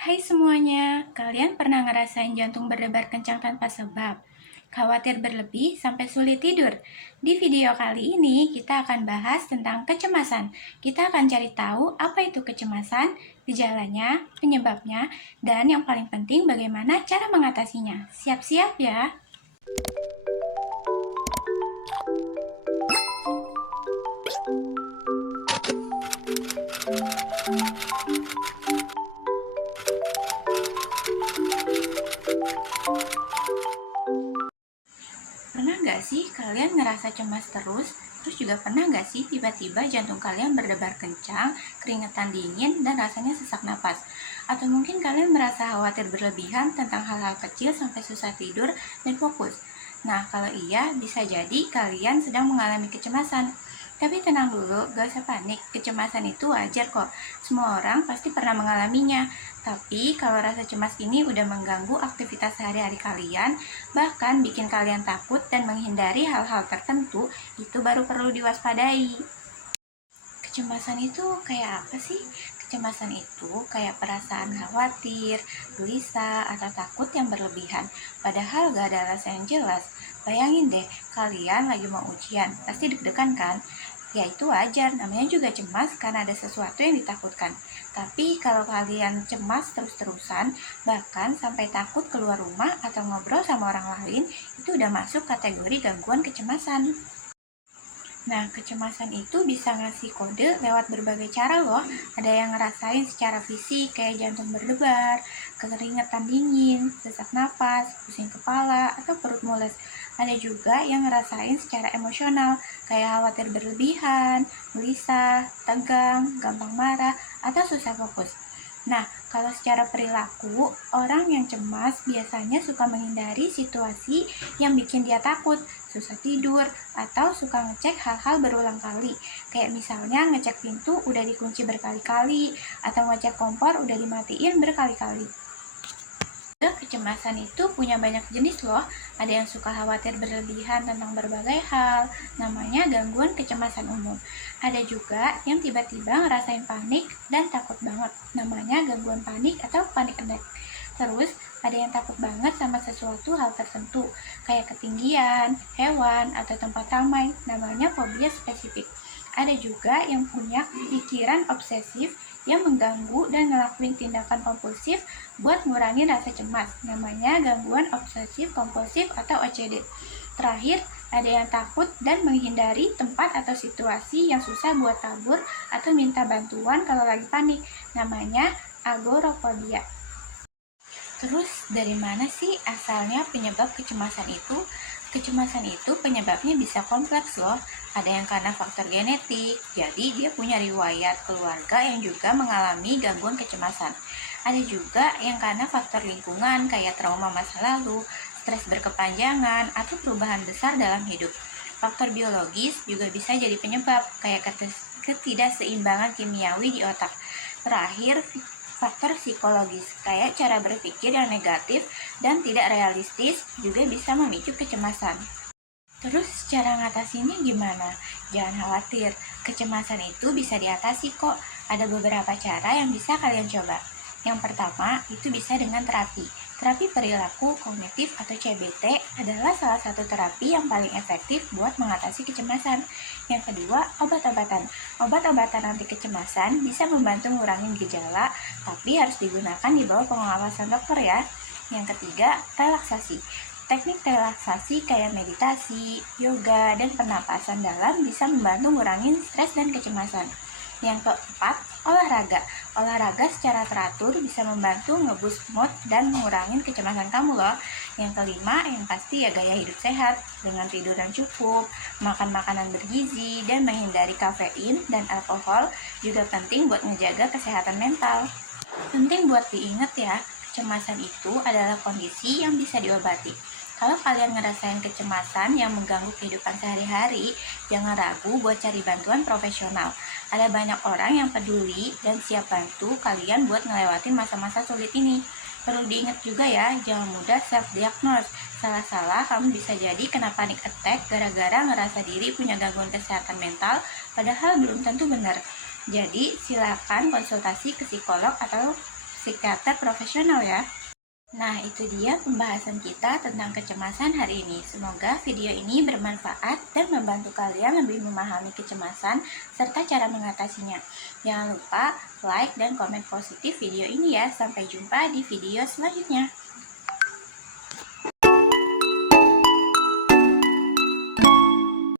Hai semuanya, kalian pernah ngerasain jantung berdebar kencang tanpa sebab? Khawatir berlebih sampai sulit tidur? Di video kali ini kita akan bahas tentang kecemasan. Kita akan cari tahu apa itu kecemasan, gejalanya, penyebabnya, dan yang paling penting bagaimana cara mengatasinya. Siap-siap ya! Pernah nggak sih kalian ngerasa cemas terus? Terus juga pernah nggak sih tiba-tiba jantung kalian berdebar kencang, keringetan dingin, dan rasanya sesak napas? Atau mungkin kalian merasa khawatir berlebihan tentang hal-hal kecil sampai susah tidur dan fokus? Nah, kalau iya, bisa jadi kalian sedang mengalami kecemasan. Tapi tenang dulu, gak usah panik. Kecemasan itu wajar kok. Semua orang pasti pernah mengalaminya. Tapi kalau rasa cemas ini udah mengganggu aktivitas sehari-hari kalian, bahkan bikin kalian takut dan menghindari hal-hal tertentu, itu baru perlu diwaspadai. Kecemasan itu kayak apa sih? Kecemasan itu kayak perasaan khawatir, gelisah, atau takut yang berlebihan. Padahal gak ada alasan yang jelas. Bayangin deh, kalian lagi mau ujian, pasti deg-degan kan? Ya itu wajar, namanya juga cemas karena ada sesuatu yang ditakutkan. Tapi kalau kalian cemas terus-terusan, bahkan sampai takut keluar rumah atau ngobrol sama orang lain, itu udah masuk kategori gangguan kecemasan. Nah, kecemasan itu bisa ngasih kode lewat berbagai cara loh. Ada yang ngerasain secara fisik kayak jantung berdebar, keringetan dingin, sesak napas, pusing kepala, atau perut mules. Ada juga yang ngerasain secara emosional kayak khawatir berlebihan, gelisah, tegang, gampang marah, atau susah fokus. Nah, kalau secara perilaku, orang yang cemas biasanya suka menghindari situasi yang bikin dia takut, susah tidur, atau suka ngecek hal-hal berulang kali. Kayak misalnya ngecek pintu udah dikunci berkali-kali, atau ngecek kompor udah dimatiin berkali-kali. Kecemasan itu punya banyak jenis loh. Ada yang suka khawatir berlebihan tentang berbagai hal, namanya gangguan kecemasan umum. Ada juga yang tiba-tiba ngerasain panik dan takut banget, namanya gangguan panik atau panic attack. Terus ada yang takut banget sama sesuatu hal tertentu, kayak ketinggian, hewan, atau tempat ramai, namanya fobia spesifik. Ada juga yang punya pikiran obsesif yang mengganggu dan ngelakuin tindakan kompulsif buat ngurangin rasa cemas, namanya gangguan obsesif kompulsif atau OCD. Terakhir, ada yang takut dan menghindari tempat atau situasi yang susah buat kabur atau minta bantuan kalau lagi panik, namanya agorafobia. Terus dari mana sih asalnya penyebab kecemasan itu? Kecemasan itu penyebabnya bisa kompleks loh. Ada yang karena faktor genetik, jadi dia punya riwayat keluarga yang juga mengalami gangguan kecemasan. Ada juga yang karena faktor lingkungan kayak trauma masa lalu, stres berkepanjangan, atau perubahan besar dalam hidup. Faktor biologis juga bisa jadi penyebab kayak ketidakseimbangan kimiawi di otak. Terakhir, faktor psikologis kayak cara berpikir yang negatif dan tidak realistis juga bisa memicu kecemasan. Terus cara ngatasinnya gimana? Jangan khawatir, kecemasan itu bisa diatasi kok. Ada beberapa cara yang bisa kalian coba. Yang pertama, itu bisa dengan terapi. Terapi perilaku kognitif atau CBT adalah salah satu terapi yang paling efektif buat mengatasi kecemasan. Yang kedua, obat-obatan. Obat-obatan anti kecemasan bisa membantu ngurangin gejala, tapi harus digunakan di bawah pengawasan dokter ya. Yang ketiga, relaksasi. Teknik relaksasi kayak meditasi, yoga, dan pernapasan dalam bisa membantu ngurangin stres dan kecemasan. Yang keempat, olahraga. Olahraga secara teratur bisa membantu ngeboost mood dan ngurangin kecemasan kamu loh. Yang kelima, yang pasti ya gaya hidup sehat. Dengan tidur yang cukup, makan makanan bergizi, dan menghindari kafein dan alkohol juga penting buat menjaga kesehatan mental. Penting buat diingat ya, kecemasan itu adalah kondisi yang bisa diobati. Kalau kalian ngerasain kecemasan yang mengganggu kehidupan sehari-hari, jangan ragu buat cari bantuan profesional. Ada banyak orang yang peduli dan siap bantu kalian buat ngelewatin masa-masa sulit ini. Perlu diingat juga ya, jangan mudah self-diagnose. Salah-salah kamu bisa jadi kena panic attack gara-gara ngerasa diri punya gangguan kesehatan mental, padahal belum tentu benar. Jadi, silakan konsultasi ke psikolog atau psikiater profesional ya. Nah, itu dia pembahasan kita tentang kecemasan hari ini. Semoga video ini bermanfaat dan membantu kalian lebih memahami kecemasan serta cara mengatasinya. Jangan lupa like dan komen positif video ini ya. Sampai jumpa di video selanjutnya.